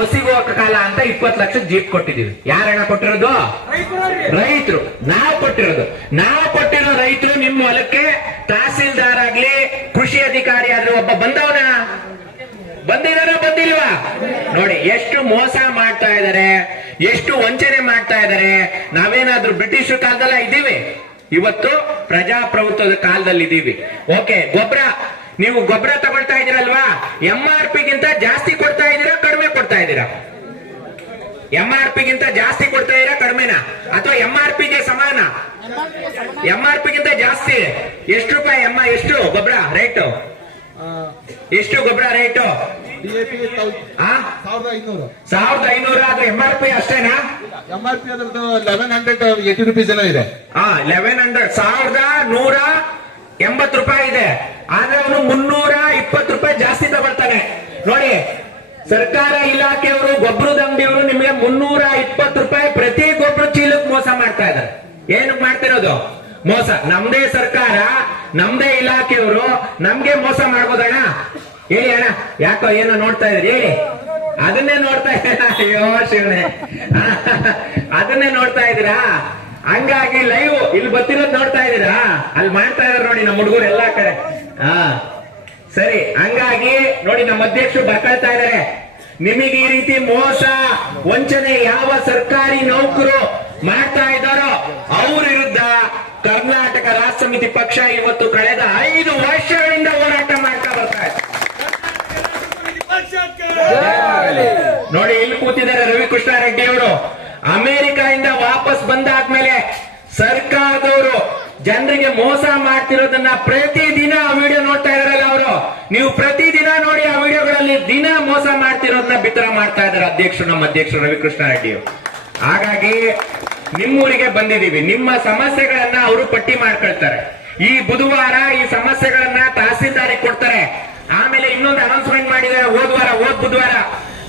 ಬಸ್ಸಿಗೆ ಹೋಗಕ್ಕಾಗಲ್ಲ ಅಂತ 20 ಲಕ್ಷ ಜೀಪ್ ಕೊಟ್ಟಿದೀವಿ. ಯಾರಣ್ಣ ಕೊಟ್ಟಿರೋದು? ರೈತರು. ನಾವು ಕೊಟ್ಟಿರೋ ರೈತರು ನಿಮ್ಮ ಹೊಲಕ್ಕೆ ತಹಸೀಲ್ದಾರ್ ಆಗ್ಲಿ ಕೃಷಿ ಅಧಿಕಾರಿ ಆದ್ರೂ ಒಬ್ಬ ಬಂದವನ ಬಂದಿಲ್ವಾ? ನೋಡಿ ಎಷ್ಟು ಮೋಸ ಮಾಡ್ತಾ ಇದಾರೆ, ಎಷ್ಟು ವಂಚನೆ ಮಾಡ್ತಾ ಇದಾರೆ. ನಾವೇನಾದ್ರೂ ಬ್ರಿಟಿಷ್ ಕಾಲದಲ್ಲ ಇದ್ದೀವಿ, ಇವತ್ತು ಪ್ರಜಾಪ್ರಭುತ್ವದ ಕಾಲದಲ್ಲಿ ಇದ್ದೀವಿ. ಓಕೆ, ನೀವು ಗೊಬ್ಬರ ತಗೊಳ್ತಾ ಇದೀರಲ್ವಾ, MRP ಗಿಂತ ಜಾಸ್ತಿ ಕೊಡ್ತಾ ಇದೀರಾ ಕಡಿಮೆ ಕೊಡ್ತಾ ಇದೀರಾ? MRP ಗಿಂತ ಜಾಸ್ತಿ ಕೊಡ್ತಾ ಇದೀರಾ ಕಡಿಮೆನಾ, ಅಥವಾ MRP ಗೆ ಸಮಾನ? MRP ಗಿಂತ ಜಾಸ್ತಿ. ಎಷ್ಟು ರೂಪಾಯಿ ಎಷ್ಟು ಗೊಬ್ಬರ ರೇಟು? ಎಷ್ಟು ಗೊಬ್ಬರ ರೇಟು? 1500. ಅದು MRP ಅಷ್ಟೇನಾ? MRP ಅದ್ರದ್ದು 1180 rupees ಏನೋ ಇದೆ. 1100, 1180 ರೂಪಾಯಿ ಇದೆ. ಆದ್ರೆ ಅವನು 320 ರೂಪಾಯಿ ಜಾಸ್ತಿ ತಗೊಳ್ತಾನೆ. ನೋಡಿ, ಸರ್ಕಾರ ಇಲಾಖೆಯವರು, ಗೊಬ್ಬರದ ಅಂಗಡಿಯವರು ನಿಮಗೆ 320 ರೂಪಾಯಿ ಪ್ರತಿ ಗೊಬ್ಬರ ಚೀಲಕ್ಕೆ ಮೋಸ ಮಾಡ್ತಾ ಇದ್ದಾರೆ. ಏನಕ್ಕೆ ಮಾಡ್ತಿರೋದು ಮೋಸ? ನಮ್ದೇ ಸರ್ಕಾರ, ನಮ್ದೇ ಇಲಾಖೆಯವರು ನಮ್ಗೆ ಮೋಸ ಮಾಡ್ಬೋದಣ್ಣ? ಹೇಳಿ ಅಣ್ಣ, ಯಾಕೋ ಏನೋ ನೋಡ್ತಾ ಇದ್ರಿ, ಹೇಳಿ. ಅದನ್ನೇ ನೋಡ್ತಾ ಇದ್ದೀರಾ? ಅಯ್ಯೋ ಶಿವನೇ, ಅದನ್ನೇ ನೋಡ್ತಾ ಇದ್ದೀರಾ? ಹಂಗಾಗಿ ಲೈವ್ ಇಲ್ಲಿ ಬರ್ತಿರೋದು ನೋಡ್ತಾ ಇದ್ದೀರಾ? ಅಲ್ಲಿ ಮಾಡ್ತಾ ಇದಾರೆ ನೋಡಿ ನಮ್ಮ ಹುಡುಗರು ಎಲ್ಲಾ ಕಡೆ. ಸರಿ, ಹಂಗಾಗಿ ನೋಡಿ ನಮ್ಮ ಅಧ್ಯಕ್ಷರು ಬರ್ಕೊಳ್ತಾ ಇದಾರೆ. ನಿಮಗೆ ಈ ರೀತಿ ಮೋಸ ವಂಚನೆ ಯಾವ ಸರ್ಕಾರಿ ನೌಕರು ಮಾಡ್ತಾ ಇದ್ದಾರೋ ಅವ್ರ ವಿರುದ್ಧ ಕರ್ನಾಟಕ ರಾಷ್ಟ್ರ ಸಮಿತಿ ಪಕ್ಷ ಇವತ್ತು ಕಳೆದ 5 ವರ್ಷಗಳಿಂದ ಹೋರಾಟ ಮಾಡ್ತಾ ಬರ್ತಾ ಇದೆ. ನೋಡಿ, ಇಲ್ಲಿ ಕೂತಿದ್ದಾರೆ ರವಿಕೃಷ್ಣ ರೆಡ್ಡಿ ಅವರು. ಅಮೆರಿಕಾದಿಂದ ವಾಪಸ್ ಬಂದಾದ್ಮೇಲೆ ಸರ್ಕಾರದವರು ಜನರಿಗೆ ಮೋಸ ಮಾಡ್ತಿರೋದನ್ನ ಪ್ರತಿದಿನ ಆ ವಿಡಿಯೋ ನೋಡ್ತಾ ಇದಾರಲ್ಲ ಅವರು. ನೀವು ಪ್ರತಿದಿನ ನೋಡಿ ಆ ವಿಡಿಯೋಗಳಲ್ಲಿ ದಿನ ಮೋಸ ಮಾಡ್ತಿರೋದನ್ನ ಬಿತ್ತರ ಮಾಡ್ತಾ ಇದ್ದಾರೆ ನಮ್ಮ ಅಧ್ಯಕ್ಷರು ರವಿಕೃಷ್ಣ ರೆಡ್ಡಿ ಅವರು. ಹಾಗಾಗಿ ನಿಮ್ಮೂರಿಗೆ ಬಂದಿದ್ದೀವಿ. ನಿಮ್ಮ ಸಮಸ್ಯೆಗಳನ್ನ ಅವರು ಪಟ್ಟಿ ಮಾಡ್ಕೊಳ್ತಾರೆ. ಈ ಬುಧವಾರ ಈ ಸಮಸ್ಯೆಗಳನ್ನ ತಹಸೀಲ್ದಾರಿಗೆ ಕೊಡ್ತಾರೆ. ಆಮೇಲೆ ಇನ್ನೊಂದು ಅನೌನ್ಸ್ಮೆಂಟ್ ಮಾಡಿದ್ದಾರೆ, ಹೋದ್ ಬುಧವಾರ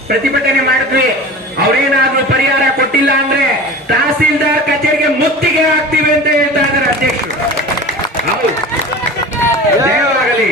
ಪ್ರತಿಭಟನೆ ಮಾಡಿದ್ವಿ. ಅವ್ರೇನಾದ್ರೂ ಪರಿಹಾರ ಕೊಟ್ಟಿಲ್ಲ ಅಂದ್ರೆ ತಹಸೀಲ್ದಾರ್ ಕಚೇರಿಗೆ ಮುತ್ತಿಗೆ ಹಾಕ್ತೀವಿ ಅಂತ ಹೇಳ್ತಾ ಇದ್ದಾರೆ ಅಧ್ಯಕ್ಷರು. ಹೌದು, ಜಯವಾಗಲಿ.